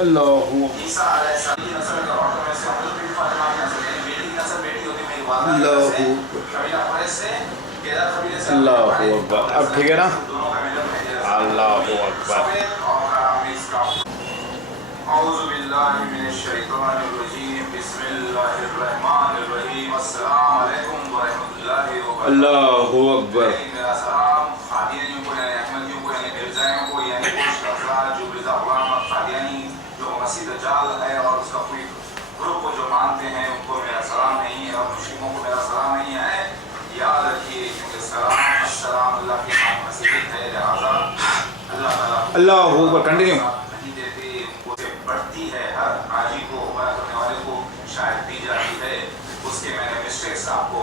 اللہ عیسیٰ علیہ السلام کی نسل کا عورتوں میں سے حضرت بی بی فاطمہ کی نسل یعنی بیٹی کی نسل بیٹی ہوتی میری والدہ کی نسل سے قبیلہ قریش سے کیدار قبیلے سے اللہ اکبر. اب ٹھیک ہے نا؟ دونوں قبیلوں میں جیسے اللہ اکبر. سفید اور آرامیز کا اعوذ باللہ من الشیطان الرجیم بسم اللہ الرحمن الرحیم السلام علیکم ورحمۃ اللہ وبرکاتہ. اللہ اکبر. میرا سلام قادیانیوں کو یعنی احمدیوں کو یعنی مرزائیوں کو یعنی کچھ افراد جو مرزا غلام قادیانی جو مسیح دجال ہے اور اس کا کوئی گروپ کو جو مانتے ہیں ان کو میرا سلام نہیں ہے اور مشرکوں کو میرا سلام نہیں ہے. یاد رکھیے کیونکہ سلام السلام اللہ کی مسیحیت ہے لہٰذا اللہ تعالیٰ اللہ اکبر. کنٹینیو. نہیں دیتے ان کو بڑھتی ہے ہر حاجی کو عمرہ کرنے والے کو شاید دی جاتی ہے. اس کے میں نے مسٹیکس آپ کو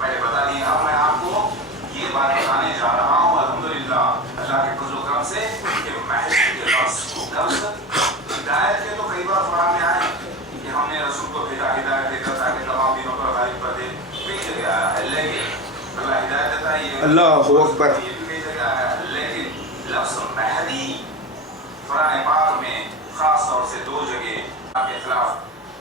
پہلے بتا دی. اب میں آپ کو یہ بات بتانے جا رہا ہوں الحمدللہ اللہ کے فضل و کرم سے کہ محض کے لفظ ہدایت کے تو کئی بار قرآن میں آئے کہ ہم نے رسول کو بھیجا ہدایت دے کر تاکہ تمام دینوں پر غالب کر دے. کئی جگہ آیا ہے لیکن اللہ ہدایت دیتا ہے یہ اللہ اکبر. یہ بھی کئی جگہ آیا ہے لیکن لفظ مہدی قرآن پاک میں خاص طور سے دو جگہ کے خلاف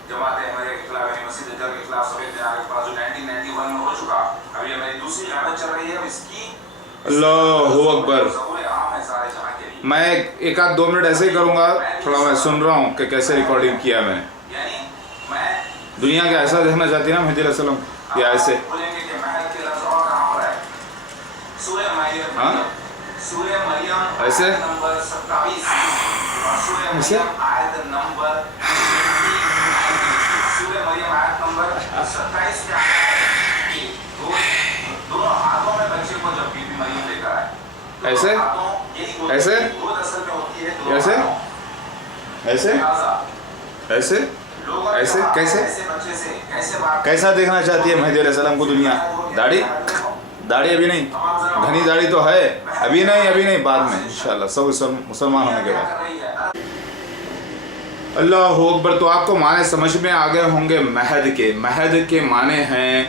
جماعت احمدیہ کے خلاف یعنی مسیح دجال کے خلاف سفید دیار کے پاس جو 1991 میں ہو چکا. ابھی ہماری دوسری قیادت چل رہی ہے. اب اس کی اللہ اکبر. ضرور عام ہے سارے جہاں کے لیے. میں ایک آدھ 2 منٹ ایسے ہی کروں گا. تھوڑا میں سن رہا ہوں کہ کیسے ریکارڈنگ کیا میں نے. یعنی میں دنیا کا ایسا دیکھنا چاہتی ہے نا مہدی علیہ السلام یا ایسے. بولیں گے کہ مہد کے لفظ اور کہاں پر ہے. سورہ مریم ہاں سورہ مریم ایسے آیت نمبر 27 اور سورہ ایسے مریم آیت نمبر سورہ مریم آیت نمبر 27 میں آیا ہے کہ دونوں ہاتھوں میں بچے کو جب بی بی مریم لے کر آئے ایسے ایسے گود اصل میں ہوتی ہے دونوں ایسے ہاتھوں. ایسے لہٰذا ایسے لوگوں نے ایسے کہا، کیسے ایسے بچے سے کیسے بات کیسا دیکھنا چاہتی ہے مہدی علیہ السلام کو دنیا. داڑھی داڑھی ابھی نہیں. گھنی داڑھی تو ہے ابھی نہیں بعد میں انشاءاللہ سب مسلمان ہونے کے بعد. کر رہی ہے. اللہ اکبر. تو آپ کو معنی سمجھ میں آ گئے ہوں گے مہد کے معنی ہیں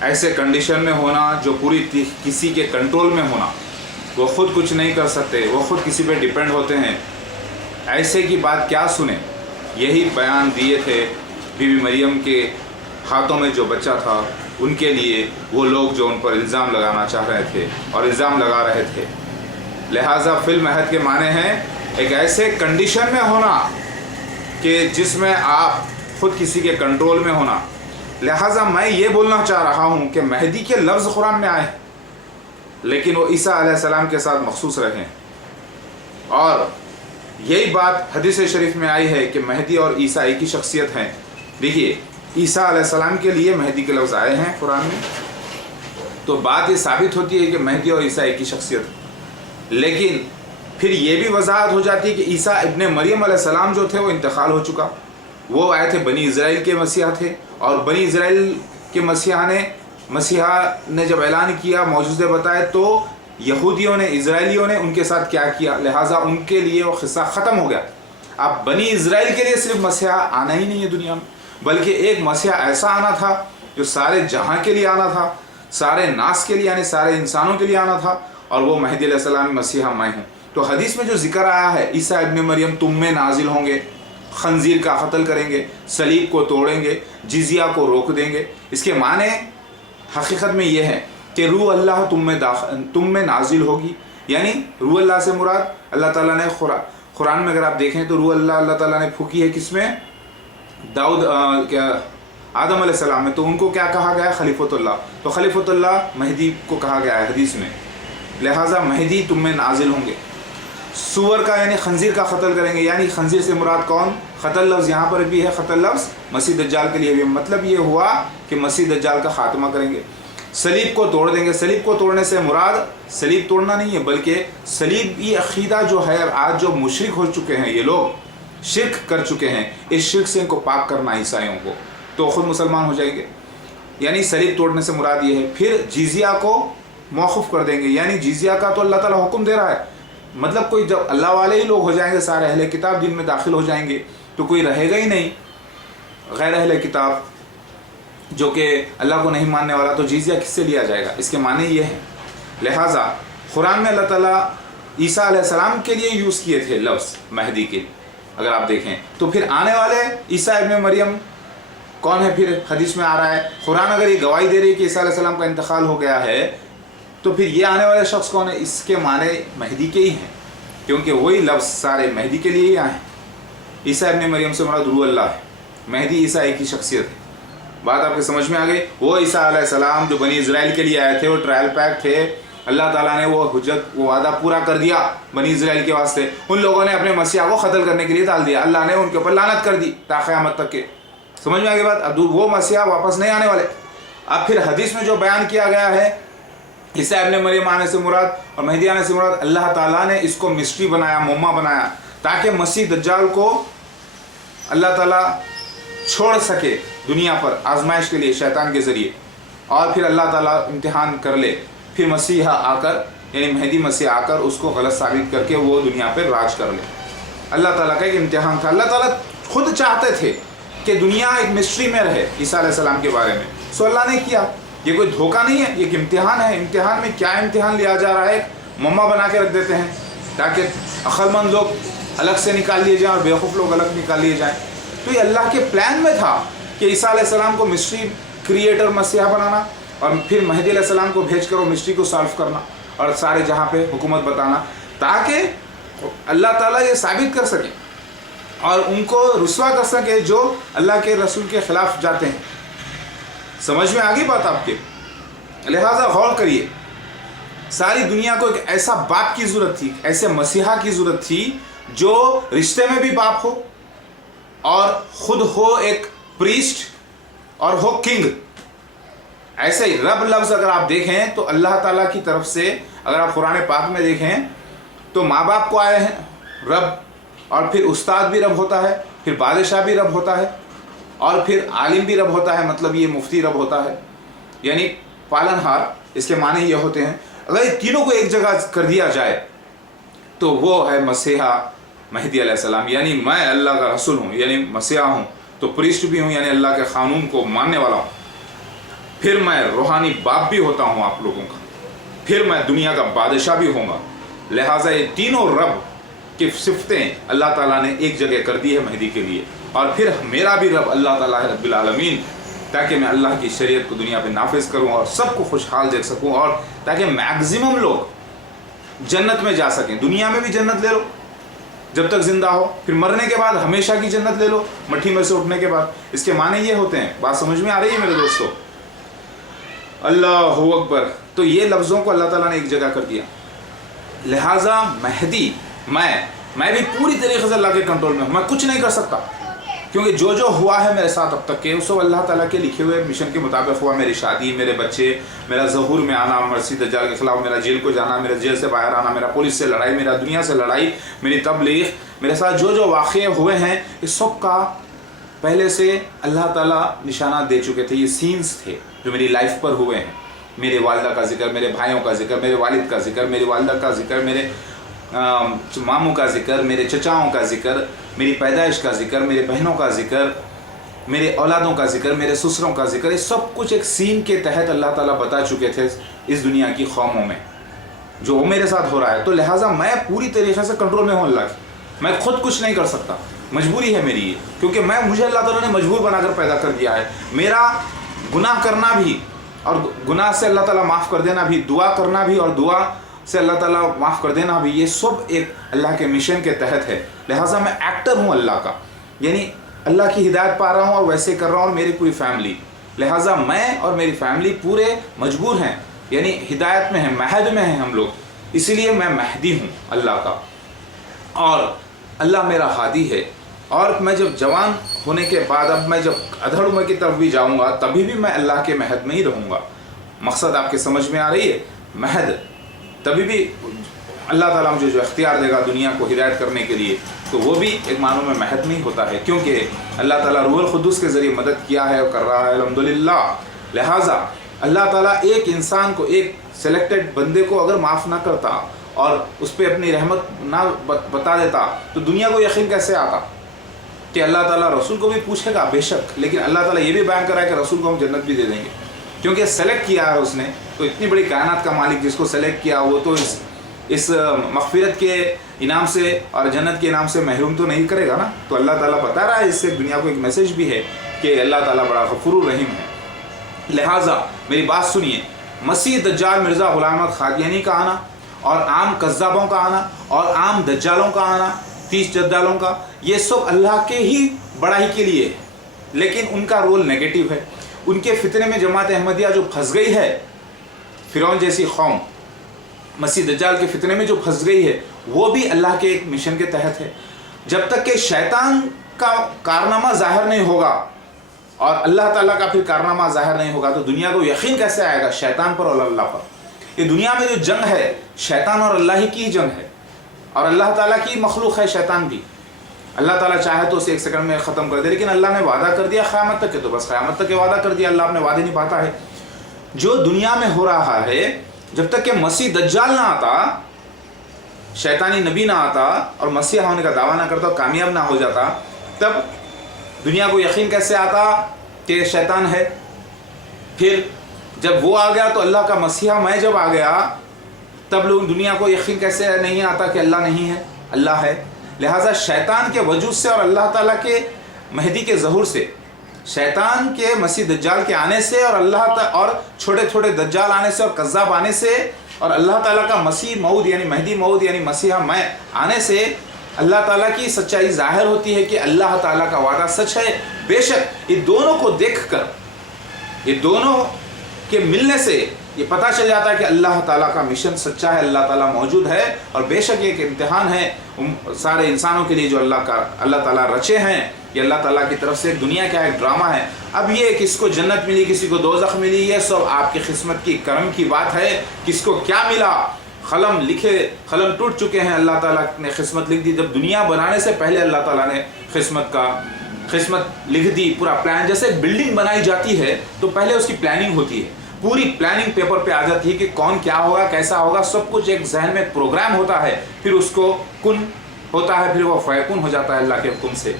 ایسے کنڈیشن میں ہونا جو پوری کسی کے کنٹرول میں ہونا. وہ خود کچھ نہیں کر سکتے, وہ خود کسی پہ ڈیپینڈ ہوتے ہیں. ایسے کی بات کیا سنیں. یہی بیان دیے تھے بی بی مریم کے ہاتھوں میں جو بچہ تھا ان کے لیے وہ لوگ جو ان پر الزام لگانا چاہ رہے تھے اور الزام لگا رہے تھے. لہٰذا فی المہد کے معنی ہیں ایک ایسے کنڈیشن میں ہونا کہ جس میں آپ خود کسی کے کنٹرول میں ہونا. لہٰذا میں یہ بولنا چاہ رہا ہوں کہ مہدی کے لفظ قرآن میں آئے لیکن وہ عیسیٰ علیہ السلام کے ساتھ مخصوص رہے. اور یہی بات حدیث شریف میں آئی ہے کہ مہدی اور عیسیٰ ایک ہی شخصیت ہیں. دیکھیے عیسیٰ علیہ السلام کے لیے مہدی کے لفظ آئے ہیں قرآن میں تو بات یہ ثابت ہوتی ہے کہ مہدی اور عیسیٰ ایک ہی شخصیت. لیکن پھر یہ بھی وضاحت ہو جاتی ہے کہ عیسیٰ ابن مریم علیہ السلام جو تھے وہ انتقال ہو چکا. وہ آئے تھے بنی اسرائیل کے مسیحا تھے اور بنی اسرائیل کے مسیحا نے جب اعلان کیا معجزے بتائے تو یہودیوں نے اسرائیلیوں نے ان کے ساتھ کیا کیا. لہٰذا ان کے لیے وہ قصہ ختم ہو گیا. اب بنی اسرائیل کے لیے صرف مسیحا آنا ہی نہیں ہے دنیا میں بلکہ ایک مسیحا ایسا آنا تھا جو سارے جہاں کے لیے آنا تھا, سارے ناس کے لیے یعنی سارے انسانوں کے لیے آنا تھا اور وہ مہدی علیہ السلام مسیحا میں ہوں. تو حدیث میں جو ذکر آیا ہے عیسیٰ ابن مریم تم میں نازل ہوں گے, خنزیر کا قتل کریں گے, صلیب کو توڑیں گے, جزیہ کو روک دیں گے. اس کے معنی حقیقت میں یہ ہے کہ روح اللہ تم میں نازل ہوگی. یعنی روح اللہ سے مراد اللہ تعالیٰ نے قرآن میں اگر آپ دیکھیں تو روح اللہ تعالیٰ نے پھونکی ہے کس میں, آدم علیہ السلام میں. تو ان کو کیا کہا گیا ہے, خلیفۃ اللہ. تو خلیفۃ اللہ مہدی کو کہا گیا ہے حدیث میں. لہٰذا مہدی تم میں نازل ہوں گے. سور کا یعنی خنزیر کا قتل کریں گے. یعنی خنزیر سے مراد کون, قتل لفظ یہاں پر بھی ہے, قتل لفظ مسیح دجال کے لیے بھی. مطلب یہ ہوا کہ مسیح دجال کا خاتمہ کریں گے. صلیب کو توڑ دیں گے. صلیب کو توڑنے سے مراد صلیب توڑنا نہیں ہے بلکہ صلیبی عقیدہ جو ہے آج جو مشرک ہو چکے ہیں, یہ لوگ شرک کر چکے ہیں, اس شرک سے ان کو پاک کرنا عیسائیوں کو, تو خود مسلمان ہو جائیں گے. یعنی صلیب توڑنے سے مراد یہ ہے. پھر جزیہ کو موقوف کر دیں گے. یعنی جزیہ کا تو اللہ تعالیٰ حکم دے رہا ہے. مطلب کوئی جب اللہ والے ہی لوگ ہو جائیں گے, سارے اہل کتاب دین میں داخل ہو جائیں گے تو کوئی رہے گا ہی نہیں غیر اہل کتاب جو کہ اللہ کو نہیں ماننے والا. تو جزیہ کس سے لیا جائے گا. اس کے معنی یہ ہے. لہٰذا قرآن میں اللہ تعالیٰ عیسیٰ علیہ السلام کے لیے یوز کیے تھے لفظ مہدی کے, अगर आप देखें तो फिर आने वाले ईसा इब्न मरियम कौन है? फिर हदीस में आ रहा है, कुरान अगर ये गवाही दे रही है कि ईसा अलैहि सलाम का इंतकाल हो गया है, तो फिर ये आने वाले शख्स कौन है? इसके माने महदी के ही हैं, क्योंकि वही लफ्ज़ सारे महदी के लिए ही आए हैं। ईसा इब्न मरियम से मुराद रूह अल्लाह है, महदी ईसा एक ही शख्सियत है। बात आपके समझ में आ गई? वो ईसा अलैहि सलाम जो बनी इज़राइल के लिए आए थे, वो ट्रायल पैक थे, अल्लाह ताला ने वो हुज्जत, वो वादा पूरा कर दिया बनी इज़राइल के वास्ते। उन लोगों ने अपने मसीहा को कत्ल करने के लिए डाल दिया, अल्लाह ने उनके ऊपर लानत कर दी ता क़यामत तक के। समझ में आ गई बात? अब वो मसीहा वापस नहीं आने वाले। अब फिर हदीस में जो बयान किया गया है ईसा इब्न मरियम आने से मुराद और मेहदी आने से मुराद, अल्लाह ताला ने इसको मिस्ट्री बनाया, मुम्मा बनाया, ताकि मसीह दज्जाल को अल्लाह ताला छोड़ सके दुनिया पर आजमाइश के लिए शैतान के ज़रिए, और फिर अल्लाह ताला इम्तिहान कर ले, फिर मसीहा आकर यानी मेहदी मसीह आकर उसको गलत साबित करके वो दुनिया पर राज कर ले। अल्लाह ताला का एक इम्तिहान था। अल्लाह ताला खुद चाहते थे कि दुनिया एक मिस्ट्री में रहे ईसा अलैहि सलाम के बारे में, सो अल्लाह ने किया। ये कोई धोखा नहीं है, ये एक इम्तिहान है। इम्तिहान में क्या इम्तिहान लिया जा रहा है? मम्मा बना के रख देते हैं ताकि अक्लमंद लोग अलग से निकाल लिए जाएँ और बेवकूफ़ लोग अलग निकाल लिए जाएँ। तो ये अल्लाह के प्लान में था कि ईसा अलैहि सलाम को मिस्ट्री क्रिएटर मसीहा बनाना और फिर मेहदी अलैहि सलाम को भेज कर वो मिस्ट्री को सॉल्व करना और सारे जहाँ पे हुकूमत बताना, ताकि अल्लाह ताला ये साबित कर सके और उनको रुस्वा कर सके जो अल्लाह के रसूल के ख़िलाफ़ जाते हैं। समझ में आ गई बात आपके? लिहाजा गौर करिए, सारी दुनिया को एक ऐसा बाप की ज़रूरत थी, ऐसे मसीहा की ज़रूरत थी जो रिश्ते में भी बाप हो और ख़ुद हो एक प्रीस्ट और हो किंग। ऐसे ही रब लफ्ज़ अगर आप देखें तो अल्लाह ताला की तरफ से, अगर आप कुरान पाक में देखें तो माँ बाप को आए हैं रब, और फिर उस्ताद भी रब होता है, फिर बादशाह भी रब होता है, और फिर आलिम भी रब होता है, मतलब ये मुफ्ती रब होता है, यानी पालनहार। इसके माने ये होते हैं। अगर ये तीनों को एक जगह कर दिया जाए तो वो है मसीहा मेहदी अलैहिस्सलाम, यानी मैं अल्लाह का रसूल हूँ, यानी मसीहा हूँ, तो प्रीस्ट भी हूँ, यानी अल्लाह के क़ानून को मानने वाला हूँ, फिर मैं रूहानी बाप भी होता हूँ आप लोगों का, फिर मैं दुनिया का बादशाह भी होऊंगा। लिहाजा ये तीनों रब की सिफतें अल्लाह ताला ने एक जगह कर दी है मेहदी के लिए, और फिर मेरा भी रब अल्लाह ताला है रब्बिल आलमीन, ताकि मैं अल्लाह की शरीयत को दुनिया पे नाफिज करूं और सबको खुशहाल देख सकूं, और ताकि मैक्सिमम लोग जन्नत में जा सकें। दुनिया में भी जन्नत ले लो जब तक ज़िंदा हो, फिर मरने के बाद हमेशा की जन्नत ले लो मट्ठी में से उठने के बाद। इसके माने ये होते हैं। बात समझ में आ रही है मेरे दोस्तों? अल्लाहु अकबर। तो ये लफ्ज़ों को अल्लाह ताला ने एक जगह कर दिया। लिहाजा मेहदी, मैं भी पूरी तरीके से अल्लाह के कंट्रोल में हूँ। मैं कुछ नहीं कर सकता, क्योंकि जो जो हुआ है मेरे साथ अब तक के, उसको अल्लाह ताला के लिखे हुए मिशन के मुताबिक हुआ। मेरी शादी, मेरे बच्चे, मेरा ज़हूर में आना, मसीह दज्जाल के खिलाफ मेरा जेल को जाना, मेरा जेल से बाहर आना, मेरा पुलिस से लड़ाई, मेरा दुनिया से लड़ाई, मेरी तबलीग, मेरे साथ जो जो वाक़े हुए हैं, इस सब का पहले से अल्लाह ताला निशाना दे चुके थे। ये सीन्स थे जो मेरी लाइफ पर हुए हैं। मेरे वालिदा का जिक्र, मेरे भाइयों का जिक्र, मेरे वालिद का जिक्र, मेरी वालिदा का जिक्र, मेरे मामू का जिक्र, मेरे चचाओं का जिक्र, मेरी पैदाइश का जिक्र, मेरे बहनों का जिक्र, मेरे औलादों का जिक्र, मेरे ससुरों का जिक्र, ये सब कुछ एक सीन के तहत अल्लाह ताला बता चुके थे इस दुनिया की कौमों में जो मेरे साथ हो रहा है। तो लिहाजा मैं पूरी तरीके से कंट्रोल में हूँ अल्लाह की। मैं खुद कुछ नहीं कर सकता, मजबूरी है मेरी ये, क्योंकि मुझे अल्लाह ताला ने मजबूर बनाकर पैदा कर दिया है। मेरा गुनाह करना भी और गुनाह से अल्लाह ताला माफ़ कर देना भी, दुआ करना भी और दुआ से अल्लाह ताला माफ़ कर देना भी, ये सब एक अल्लाह के मिशन के तहत है। लिहाजा मैं एक्टर हूँ अल्लाह का, यानी अल्लाह की हिदायत पा रहा हूँ और वैसे कर रहा हूँ, और मेरी पूरी फैमिली। लिहाजा मैं और मेरी फैमिली पूरे मजबूर हैं, यानी हिदायत में हैं, महद में हैं हम लोग, इसीलिए मैं महदी हूँ अल्लाह का, और अल्लाह मेरा हादी है। और मैं जब जवान होने के बाद, अब मैं जब अधड़ उम्र की तरफ भी जाऊँगा, तभी भी मैं अल्लाह के महद में ही रहूँगा। मकसद आपके समझ में आ रही है? महद, तभी भी अल्लाह ताला मुझे जो इख्तियार देगा दुनिया को हिदायत करने के लिए, तो वो भी एक मानों में महद में ही होता है, क्योंकि अल्लाह ताला रूहुल कुद्दूस के ज़रिए मदद किया है और कर रहा है, अल्हम्दुलिल्लाह। लिहाजा अल्लाह ताला एक इंसान को, एक सेलेक्टेड बंदे को अगर माफ़ ना करता और उस पर अपनी रहमत ना बता देता, तो दुनिया को यकीन कैसे आता कि अल्लाह ताला रसूल को भी पूछेगा? बेशक, लेकिन अल्लाह ताला ये भी बयान करा है कि रसूल को हम जन्नत भी दे देंगे, क्योंकि सेलेक्ट किया है उसने। तो इतनी बड़ी कायनात का मालिक जिसको सेलेक्ट किया, वो तो इस मग़फ़िरत के इनाम से और जन्नत के इनाम से महरूम तो नहीं करेगा ना। तो अल्लाह ताला बता रहा है, इससे दुनिया को एक मैसेज भी है कि अल्लाह ताला बड़ा गफूर रहीम है। लिहाजा मेरी बात सुनिए, मसीह दज्जाल मिर्ज़ा ग़ुलाम अहमद क़ादियानी का आना और आम कज़्ज़ाबों का आना और आम दज्जालों का आना, 30 दज्जालों का, ये सब अल्लाह के ही बड़ाई के लिए है, लेकिन उनका रोल नेगेटिव है। उनके फितने में जमात अहमदिया जो फंस गई है, फ़िरौन जैसी कौम मसीह दज्जाल के फितने में जो फंस गई है, वो भी अल्लाह के एक मिशन के तहत है। जब तक कि शैतान का कारनामा ज़ाहिर नहीं होगा और अल्लाह ताला का फिर कारनामा ज़ाहिर नहीं होगा, तो दुनिया को यकीन कैसे आएगा शैतान पर और अल्लाह पर। ये दुनिया में जो जंग है, शैतान और अल्लाह ही की जंग है, और अल्लाह ताला की मखलूक है शैतान भी। अल्लाह ताला चाहे तो उसे एक सेकंड में ख़त्म कर दे, लेकिन अल्लाह ने वादा कर दिया क़यामत तक के, तो बस क़यामत तक के वादा कर दिया, अल्लाह अपने वादे निभाता है। जो दुनिया में हो रहा है, जब तक कि मसीह दज्जाल ना आता, शैतानी नबी ना आता और मसीहा होने का दावा ना करता और कामयाब ना हो जाता, तब दुनिया को यकीन कैसे आता कि शैतान है। फिर जब वो आ गया तो अल्लाह का मसीहा मैं जब आ गया, तब लोग दुनिया को यकीन कैसे नहीं आता कि अल्लाह नहीं है, अल्लाह है। लिहाजा शैतान के वजूद से और अल्लाह ताला के महदी के ज़हूर से, शैतान के मसीह दज्जाल के आने से और और छोटे छोटे दज्जाल आने से और कज़्ज़ाब आने से और अल्लाह ताला का मसीह मऊद यानी महदी मऊद यानी मसीहा मैं आने से अल्लाह ताला की सच्चाई ज़ाहिर होती है कि अल्लाह ताला का वादा सच है। बेशक ये दोनों को देखकर, ये दोनों के मिलने से ये पता चल जाता है कि अल्लाह ताला का मिशन सच्चा है, अल्लाह ताला मौजूद है, और बेशक ये एक इम्तिहान है सारे इंसानों के लिए जो अल्लाह ताला रचे हैं। ये अल्लाह ताला की तरफ से दुनिया का एक ड्रामा है। अब ये किसको जन्नत मिली, किसी को दोज़ख मिली, ये सब आपकी किस्मत की करम की बात है। किसको क्या मिला, कलम लिखे, कलम टूट चुके हैं, अल्लाह ताला ने किस्मत लिख दी। जब दुनिया बनाने से पहले अल्लाह ताला ने किस्मत लिख दी, पूरा प्लान। जैसे बिल्डिंग बनाई जाती है तो पहले उसकी प्लानिंग होती है, पूरी प्लानिंग पेपर पे आ जाती है कि कौन क्या होगा, कैसा होगा, सब कुछ एक जहन में प्रोग्राम होता है। फिर उसको कुन होता है, फिर वो फयकुन हो जाता है अल्लाह के हुक्म से।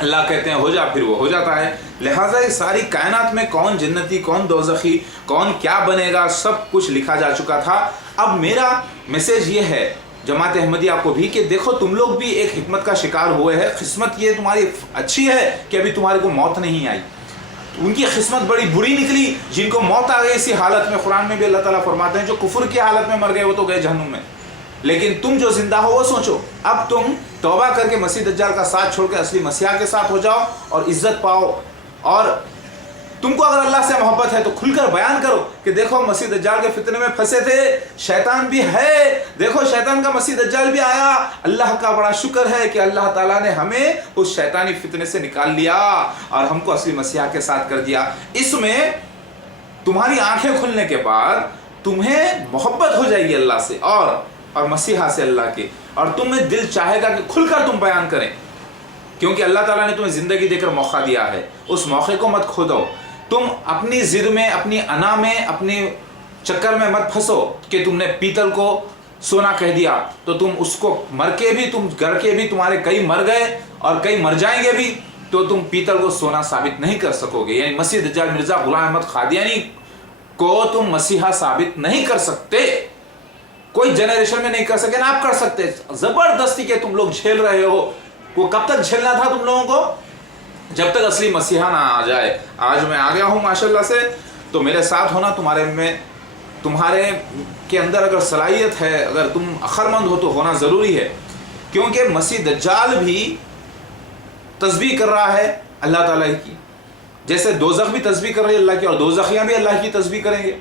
अल्लाह कहते हैं हो जा, फिर वो हो जाता है। लिहाजा ये सारी कायनात में कौन जन्नती, कौन दोज़खी, कौन क्या बनेगा, सब कुछ लिखा जा चुका था। अब मेरा मैसेज ये है जमात अहमदिया को भी कि देखो तुम लोग भी एक हिकमत का शिकार हुए हैं। किस्मत ये तुम्हारी अच्छी है कि अभी तुम्हारे को मौत नहीं आई। उनकी किस्मत बड़ी बुरी निकली जिनको मौत आ गई इसी हालत में। कुरान में भी अल्लाह ताला फरमाते हैं जो कुफर की हालत में मर गए वो तो गए जहन्नुम में, लेकिन तुम जो जिंदा हो वो सोचो, अब तुम तौबा करके मसीह दज्जाल का साथ छोड़ के असली मसीहा के साथ हो जाओ और इज्जत पाओ। और तुमको अगर अल्लाह से मोहब्बत है तो खुलकर बयान करो कि देखो मसीह दज्जाल के फितने में फंसे थे, शैतान भी है, देखो शैतान का मसीह दज्जाल भी आया। अल्लाह का बड़ा शुक्र है कि अल्लाह ताला ने हमें उस शैतानी फितने से निकाल लिया और हमको असली मसीहा के साथ कर दिया। इसमें तुम्हारी आंखें खुलने के बाद तुम्हें मोहब्बत हो जाएगी अल्लाह से और मसीहा से, अल्लाह के, और तुम्हें दिल चाहेगा कि खुलकर तुम बयान करें, क्योंकि अल्लाह ताला ने तुम्हें ज़िंदगी देकर मौका दिया है। उस मौके को मत खो दो। तुम अपनी ज़िद में, अपनी अना में, अपने चक्कर में मत फंसो कि तुमने पीतल को सोना कह दिया तो तुम उसको मर के भी, तुम गड़ के भी, तुम्हारे कई मर गए और कई मर जाएंगे भी, तो तुम पीतल को सोना साबित नहीं कर सकोगे। यानी मसीह दज्जाल मिर्ज़ा ग़ुलाम अहमद क़ादियानी को तुम मसीहा साबित नहीं कर सकते, कोई जनरेशन में नहीं कर सके ना आप कर सकते। ज़बरदस्ती के तुम लोग झेल रहे हो, वो कब तक झेलना था तुम लोगों को, जब तक असली मसीहा ना आ जाए। आज मैं आ गया हूँ माशाल्लाह से, तो मेरे साथ होना, तुम्हारे के अंदर अगर सलाहियत है, अगर तुम अक्लमंद हो तो होना ज़रूरी है, क्योंकि मसीह दज्जाल भी तस्बीह कर रहा है अल्लाह ताला की, जैसे दोज़ख भी तस्बीह कर रही है अल्लाह की, और दोज़खियाँ भी अल्लाह की तस्बीह करेंगे,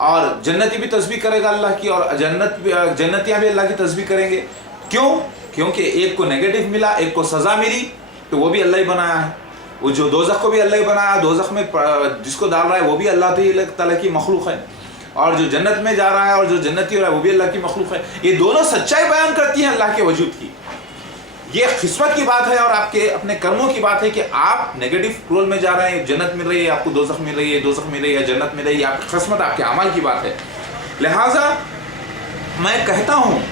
और जन्नती भी तस्बीह करेगा अल्लाह की, और जन्नतियाँ भी अल्लाह की तस्बीह करेंगे। क्यों? क्योंकि एक को नेगेटिव मिला, एक को सज़ा मिली, तो वो भी अल्लाह ही बनाया है। वो जो दोज़ख को भी अल्लाह ही बनाया, दोज़ख में जिसको डाल रहा है वो भी अल्लाह ताला की मखलूक है, और जो जन्नत में जा रहा है और जो जन्नती हो रहा है वो भी अल्लाह की मखलूक है। ये दोनों सच्चाई बयान करती हैं अल्लाह के वजूद की। ये किस्मत की बात है और आपके अपने कर्मों की बात है कि आप नेगेटिव रोल में जा रहे हैं, जन्नत मिल रही है आपको, दोज़ख मिल रही है, दोज़ख मिल रही है, जन्नत मिल रही है, आपकी किस्मत, आपके अमाल की बात है। लिहाजा मैं कहता हूँ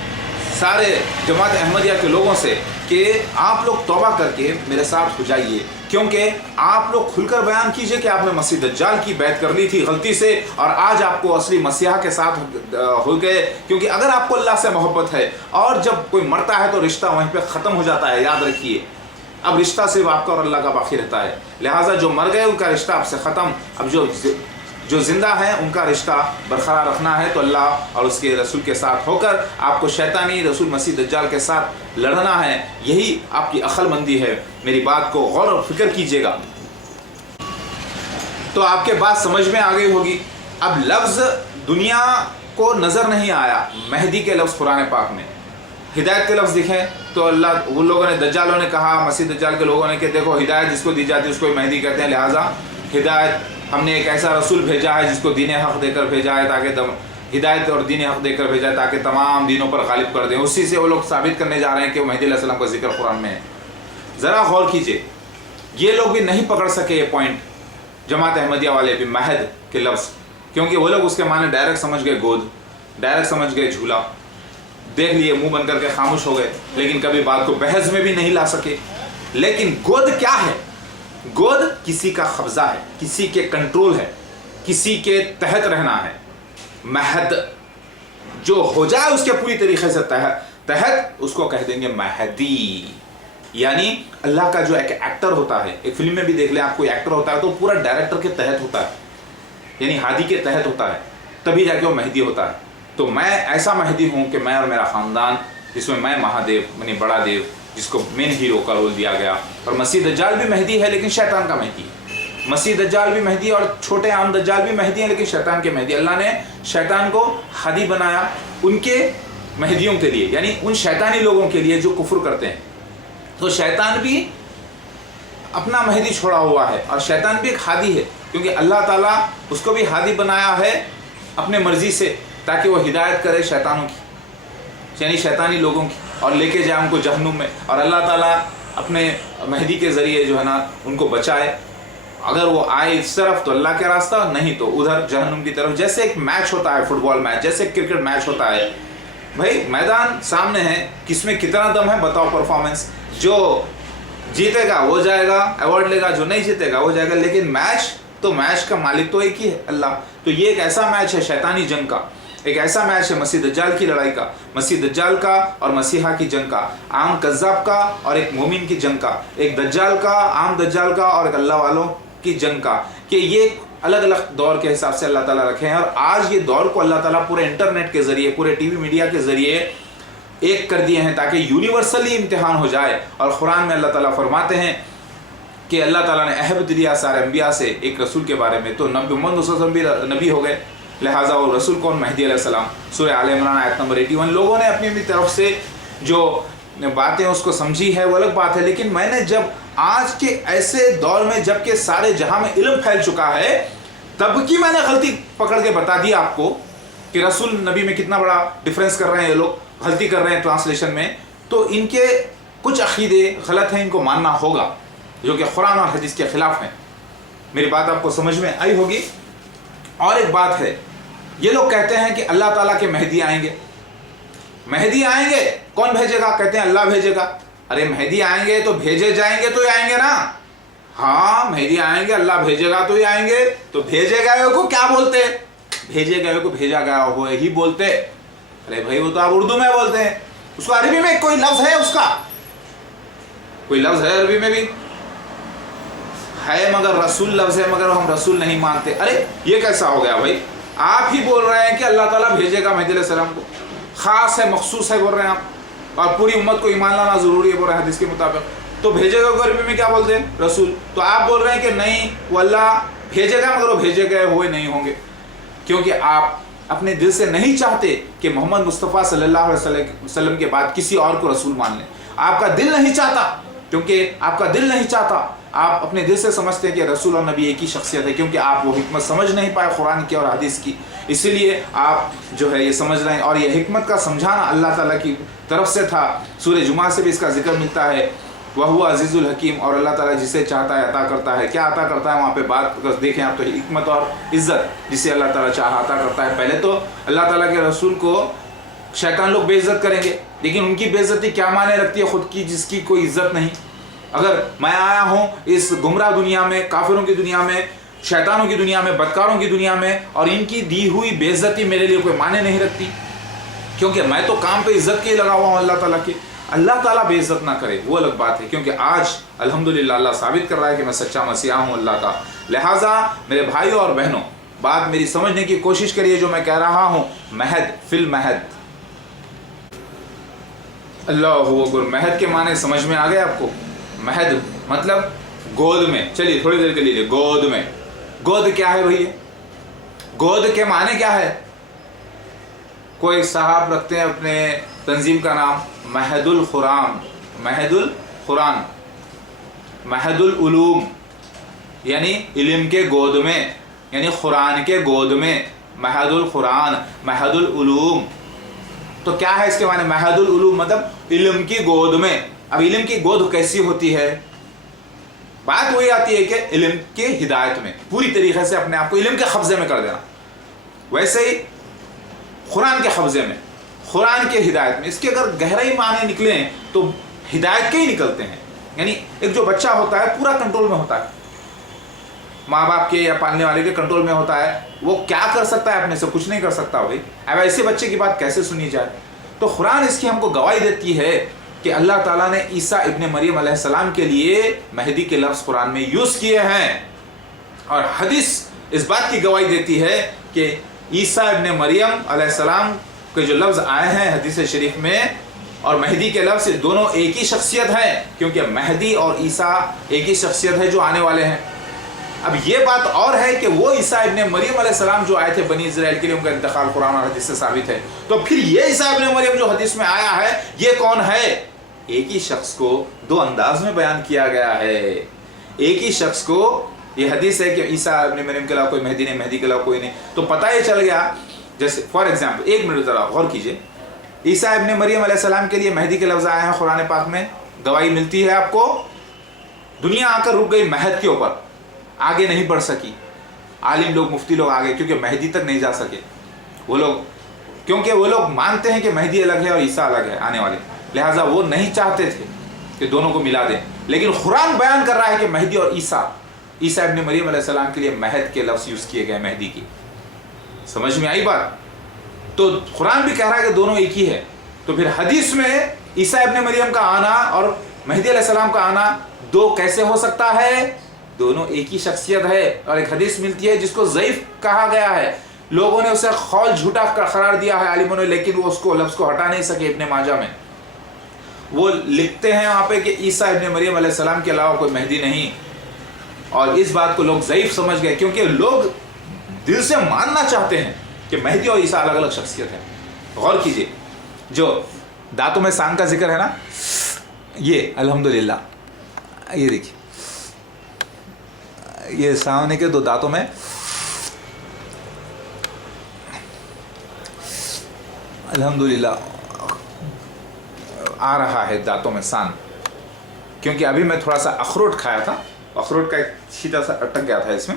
सारे जमात अहमदिया के लोगों से कि आप लोग तौबा करके मेरे साथ हो जाइए, क्योंकि आप लोग खुलकर बयान कीजिए कि आपने मसीह दज्जाल की बैत कर ली थी गलती से और आज आपको असली मसीहा के साथ हो गए। क्योंकि अगर आपको अल्लाह से मोहब्बत है और जब कोई मरता है तो रिश्ता वहीं पे ख़त्म हो जाता है, याद रखिए। अब रिश्ता सिर्फ आपका और अल्लाह का बाकी रहता है, लिहाजा जो मर गए उनका रिश्ता आपसे ख़त्म। अब जो ज़िंदा है उनका रिश्ता बरकरार रखना है तो अल्लाह और उसके रसूल के साथ होकर आपको शैतानी रसूल मसीह दज्जाल के साथ लड़ना है। यही आपकी अक्लमंदी है। मेरी बात को गौर और फिक्र कीजिएगा तो आपके बात समझ में आ गई होगी। अब लफ्ज़ दुनिया को नज़र नहीं आया, मेहदी के लफ्ज़ कुरान पाक में, हिदायत के लफ्ज़ दिखे तो अल्लाह उन लोगों ने दज्जालों ने कहा, मसीह दज्जाल के लोगों ने कि देखो हिदायत जिसको दी जाती है उसको मेहदी कहते हैं, लिहाजा हिदायत हमने एक ऐसा रसूल भेजा है जिसको दीन हक़ देकर भेजा है ताकि हिदायत और दीन हक़ देकर भेजा है ताकि तमाम दीनों पर गालिब कर दें। उसी से वो लोग साबित करने जा रहे हैं कि मेहदी अलैहिस्सलाम का जिक्र कुरान में है। ज़रा गौर कीजिए, ये लोग भी नहीं पकड़ सके ये पॉइंट, जमात अहमदिया वाले भी महद के लफ्ज़, क्योंकि वो लोग उसके माने डायरेक्ट समझ गए गोद, डायरेक्ट समझ गए झूला, देख लिए मुंह बंद करके खामोश हो गए, लेकिन कभी बात को बहस में भी नहीं ला सके। लेकिन गोद क्या है? गोद किसी का कब्जा है, किसी के कंट्रोल है, किसी के तहत रहना है। महद जो हो जाए उसके पूरी तरीके से तहत उसको कह देंगे महदी। यानी अल्लाह का जो एक एक्टर होता है, एक फिल्म में भी देख लें आप, कोई एक्टर होता है तो पूरा डायरेक्टर के तहत होता है, यानी हादी के तहत होता है, तभी जाके वो महदी होता है। तो मैं ऐसा महदी हूँ कि मैं और मेरा ख़ानदान, जिसमें मैं महादेव यानी बड़ा देव जिसको मेन हीरो का रोल दिया गया, और मसीह दज्जाल भी महदी है लेकिन शैतान का महदी है। मसीह दज्जाल भी महदी और छोटे आम दज्जाल भी महदी हैं लेकिन शैतान के महदी। अल्लाह ने शैतान को हादी बनाया उनके महदियों के लिए, यानी उन शैतानी लोगों के लिए जो कुफ्र करते हैं। तो शैतान भी अपना महदी छोड़ा हुआ है और शैतान भी एक हादी है, क्योंकि अल्लाह ताला उसको भी हादी बनाया है अपने मर्जी से ताकि वो हिदायत करे शैतानों की, यानी शैतानी लोगों की, और लेके जाए उनको जहन्नुम में। और अल्लाह ताला अपने महदी के ज़रिए जो है ना उनको बचाए। अगर वो आए इस तरफ तो अल्लाह का रास्ता, नहीं तो उधर जहन्नुम की तरफ। जैसे एक मैच होता है, फुटबॉल मैच, जैसे क्रिकेट मैच होता है, भाई मैदान सामने है, किसमें कितना दम है बताओ, परफॉर्मेंस, जो जीतेगा वो जाएगा, अवार्ड लेगा, जो नहीं जीतेगा वो जाएगा। लेकिन मैच तो मैच का मालिक तो एक ही है, अल्लाह। तो ये एक ऐसा मैच है शैतानी जंग का, एक ऐसा मैच है मसीह दज्जाल की लड़ाई का, मसीह दज्जाल का और मसीहा की जंग का, आम कज़्ज़ाब का और एक मोमिन की जंग का, एक दज्जाल का, आम दज्जाल का और एक अल्लाह वालों की जंग का, कि ये अलग अलग दौर के हिसाब से अल्लाह ताला रखे हैं। और आज ये दौर को अल्लाह ताला पूरे इंटरनेट के ज़रिए, पूरे टीवी मीडिया के ज़रिए एक कर दिए हैं ताकि यूनिवर्सली इम्तिहान हो जाए। और कुरान में अल्लाह ताला फरमाते हैं कि अल्लाह ताला ने अहद लिया सारे अम्बिया से एक रसूल के बारे में, तो नबी मोहम्मद भी नबी हो गए, लिहाजा वो रसूल कौन? महदी अलैहिस्सलाम। सूरह आल इमरान आयत नंबर 81। लोगों ने अपनी अपनी तरफ से जो बातें उसको समझी है वो अलग बात है, लेकिन मैंने जब आज के ऐसे दौर में जबकि सारे जहां में इल्म फैल चुका है, तब की मैंने गलती पकड़ के बता दी आपको कि रसूल नबी में कितना बड़ा डिफरेंस कर रहे हैं ये लोग, गलती कर रहे हैं ट्रांसलेशन में। तो इनके कुछ अकीदे गलत हैं, इनको मानना होगा, जो कि कुरान और हदीस के खिलाफ हैं। मेरी बात आपको समझ में आई होगी। और एक बात है, ये लोग कहते हैं कि अल्लाह ताला के महदी आएंगे। महदी आएंगे, कौन भेजेगा? कहते हैं अल्लाह भेजेगा। अरे महदी आएंगे तो भेजे जाएंगे तो ही आएंगे ना। हाँ, महदी आएंगे, अल्लाह भेजेगा तो ही आएंगे। तो भेजे गए को क्या बोलते? भेजे गए को भेजा गया हो ही बोलते। अरे भाई वो तो आप उर्दू में बोलते हैं, उसको अरबी में कोई लफ्ज है? उसका कोई लफ्ज है अरबी में भी है, मगर रसूल लफ्ज है, मगर हम रसूल नहीं मानते। अरे ये कैसा हो गया भाई? आप ही बोल रहे हैं कि अल्लाह ताला भेजेगा मेहदी अलैहिस्सलाम को, खास है, मखसूस है बोल रहे हैं आप, और पूरी उम्मत को ईमान लाना जरूरी है बोल रहे हैं हदीस के मुताबिक। तो भेजेगा को अरबी में क्या बोलते हैं? रसूल। तो आप बोल रहे हैं कि नहीं, वो अल्लाह भेजेगा मगर वो भेजे गए हुए नहीं होंगे, क्योंकि आप अपने दिल से नहीं चाहते कि मोहम्मद मुस्तफ़ा सल्लल्लाहु अलैहि वसल्लम के बाद किसी और को रसूल मान लें। आपका दिल नहीं चाहता, क्योंकि आपका दिल नहीं चाहता। आप अपने दिल से समझते हैं कि रसूल और नबी एक ही शख्सियत है, क्योंकि आप वो हिकमत समझ नहीं पाए कुरान की और हदीस की, इसीलिए आप जो है ये समझ रहे हैं। और ये हिकमत का समझाना अल्लाह ताला की तरफ से था। सूरह जुमा से भी इसका जिक्र मिलता है, वह हुआ अजीज़ुल हकीम, और अल्लाह ताला जिसे चाहता है अता करता है। क्या अता करता है? वहाँ पे बात देखें आप तो हिकमत और इज़्ज़त, जिसे अल्लाह ताला चाहा अता करता है। पहले तो अल्लाह ताला के रसूल को शैतान लोग बेइज्जत करेंगे, لیکن ان کی بے عزتی کیا معنی رکھتی ہے خود کی جس کی کوئی عزت نہیں. اگر میں آیا ہوں اس گمراہ دنیا میں، کافروں کی دنیا میں، شیطانوں کی دنیا میں، بدکاروں کی دنیا میں، اور ان کی دی ہوئی بے عزتی میرے لیے کوئی معنی نہیں رکھتی، کیونکہ میں تو کام پہ عزت کے لگا ہوا ہوں اللہ تعالیٰ کی. اللہ تعالیٰ بے عزت نہ کرے وہ الگ بات ہے، کیونکہ آج الحمدللہ اللہ ثابت کر رہا ہے کہ میں سچا مسیحا ہوں اللہ کا. لہٰذا میرے بھائیوں اور بہنوں، بات میری سمجھنے کی کوشش کریے جو میں کہہ رہا ہوں. مہد فی المہد، اللہ اکبر. مہد کے معنی سمجھ میں آ گئے آپ کو؟ مہد مطلب گود میں. چلیے تھوڑی دیر کے لیے گود میں. گود کیا ہے بھائی؟ گود کے معنی کیا ہے؟ کوئی صاحب رکھتے ہیں اپنے تنظیم کا نام مہد القرآن. مہد القرآن، مہد العلوم، یعنی علم کے گود میں، یعنی قرآن کے گود میں. مہد القرآن، مہد العلوم. تو کیا ہے اس کے معنی؟ مہد العلوم مطلب علم کی گود میں. اب علم کی گود کیسی ہوتی ہے؟ بات وہی آتی ہے کہ علم کی ہدایت میں پوری طریقے سے اپنے آپ کو علم کے قبضے میں کر دینا. ویسے ہی قرآن کے قبضے میں، قرآن کے ہدایت میں. اس کے اگر گہرائی معنی نکلیں تو ہدایت کے ہی نکلتے ہیں. یعنی ایک جو بچہ ہوتا ہے پورا کنٹرول میں ہوتا ہے، ماں باپ کے یا پالنے والے کے کنٹرول میں ہوتا ہے. وہ کیا کر سکتا ہے؟ اپنے سے کچھ نہیں کر سکتا بھائی. اب ایسے بچے کی بات کیسے سنی جائے؟ تو قرآن اس کی ہم کو گواہی دیتی ہے کہ اللہ تعالیٰ نے عیسیٰ ابن مریم علیہ السلام کے لیے مہدی کے لفظ قرآن میں یوز کیے ہیں. اور حدیث اس بات کی گواہی دیتی ہے کہ عیسیٰ ابن مریم علیہ السلام کے جو لفظ آئے ہیں حدیث شریف میں اور مہدی کے لفظ دونوں ایک ہی شخصیت ہے، کیونکہ مہدی اور عیسیٰ ایک ہی شخصیت ہے جو آنے والے ہیں. اب یہ بات اور ہے کہ وہ عیسیٰ ابن مریم علیہ السلام جو آئے تھے بنی اسرائیل کے لیے، ان کا انتقال قرآن اور حدیث سے ثابت ہے. تو پھر یہ عیسیٰ ابن مریم جو حدیث میں آیا ہے یہ کون ہے؟ ایک ہی شخص کو دو انداز میں بیان کیا گیا ہے. ایک ہی شخص کو یہ حدیث ہے کہ عیسیٰ ابن مریم کے علاوہ کوئی مہدی نہیں، مہدی کے علاوہ کوئی نہیں. تو پتہ یہ چل گیا، جیسے فار ایگزامپل ایک منٹ ذرا غور کیجئے. عیسیٰ ابن مریم علیہ السلام کے لیے مہدی کے لفظ آئے ہیں قرآن پاک میں، گواہی ملتی ہے آپ کو. دنیا آ کر رک گئی مہد کے اوپر، آگے نہیں بڑھ سکی. عالم لوگ، مفتی لوگ آگے، کیونکہ مہدی تک نہیں جا سکے وہ لوگ، کیونکہ وہ لوگ مانتے ہیں کہ مہدی الگ ہے اور عیسیٰ الگ ہے آنے والے. لہٰذا وہ نہیں چاہتے تھے کہ دونوں کو ملا دیں. لیکن قرآن بیان کر رہا ہے کہ مہدی اور عیسیٰ ابن مریم علیہ السلام کے لیے مہد کے لفظ یوز کیے گئے، مہدی کی. سمجھ میں آئی بات؟ تو قرآن بھی کہہ رہا ہے کہ دونوں ایک ہی ہے. تو پھر حدیث میں عیسیٰ ابن مریم کا آنا اور مہدی علیہ السلام کا آنا دو کیسے ہو سکتا ہے؟ دونوں ایک ہی شخصیت ہے. اور ایک حدیث ملتی ہے جس کو ضعیف کہا گیا ہے، لوگوں نے اسے قول جھوٹا قرار دیا ہے عالموں نے، لیکن وہ اس کو لفظ کو ہٹا نہیں سکے. ابن ماجہ میں وہ لکھتے ہیں وہاں پہ کہ عیسیٰ ابن مریم علیہ السلام کے علاوہ کوئی مہدی نہیں. اور اس بات کو لوگ ضعیف سمجھ گئے، کیونکہ لوگ دل سے ماننا چاہتے ہیں کہ مہدی اور عیسیٰ الگ الگ شخصیت ہے. غور کیجئے، جو دانتوں میں سانگ کا ذکر ہے نا، یہ الحمدللہ یہ دیکھیے، یہ سامنے کے دو دانتوں میں الحمدللہ آ رہا ہے دانتوں میں سان، کیونکہ ابھی میں تھوڑا سا اخروٹ کھایا تھا، اخروٹ کا ایک چھیٹا سا اٹک گیا تھا اس میں.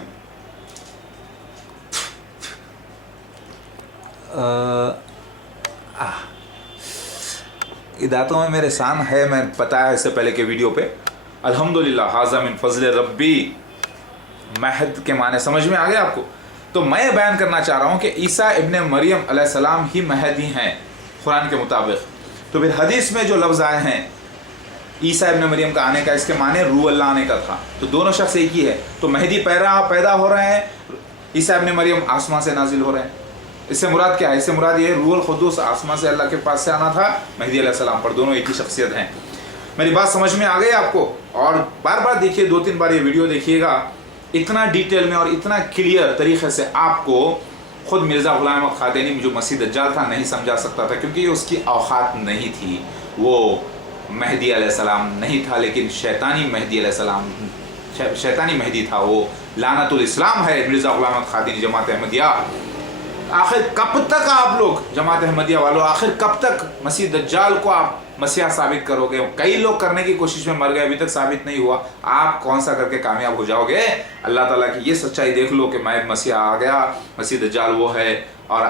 دانتوں میں میرے سان ہے، میں بتایا اس سے پہلے کے ویڈیو پہ. الحمدللہ ھذا من فضل ربی. مہد کے معنی سمجھ میں آ گیا آپ کو؟ تو میں بیان کرنا چاہ رہا ہوں کہ عیسیٰ ابن مریم علیہ السلام ہی مہدی ہیں قرآن کے مطابق. تو پھر حدیث میں جو لفظ آئے ہیں عیسیٰ ابن مریم کا آنے کا، اس کے معنی روح اللہ آنے کا تھا. تو دونوں شخص ایک ہی ہے. تو مہدی پیدا ہو رہے ہیں، عیسیٰ ابن مریم آسمان سے نازل ہو رہے ہیں. اس سے مراد کیا ہے؟ اس سے مراد یہ روح القدس آسمان سے اللہ کے پاس سے آنا تھا مہدی علیہ السلام پر. دونوں ایک ہی شخصیت ہیں. میری بات سمجھ میں آ گئی آپ کو؟ اور بار بار دیکھیے، 2-3 بار یہ ویڈیو دیکھیے گا. اتنا ڈیٹیل میں اور اتنا کلیئر طریقے سے آپ کو خود مرزا غلام احمد قادیانی جو مسیح دجال تھا نہیں سمجھا سکتا تھا، کیونکہ اس کی اوقات نہیں تھی. وہ مہدی علیہ السلام نہیں تھا، لیکن شیطانی مہدی علیہ السلام، شیطانی مہدی تھا. وہ لعنت الاسلام ہے مرزا غلام احمد قادیانی جماعت احمدیہ. آخر کب تک آپ لوگ جماعت احمدیہ والوں، آخر کب تک مسیح دجال کو آپ مسیحا ثابت کرو گے؟ کئی لوگ کرنے کی کوشش میں مر گئے، ابھی تک ثابت نہیں ہوا. آپ کون سا کر کے کامیاب ہو جاؤ گے؟ اللہ تعالیٰ کی یہ سچائی دیکھ لو کہ میں مسیحا آ گیا، مسیح دجال وہ ہے. اور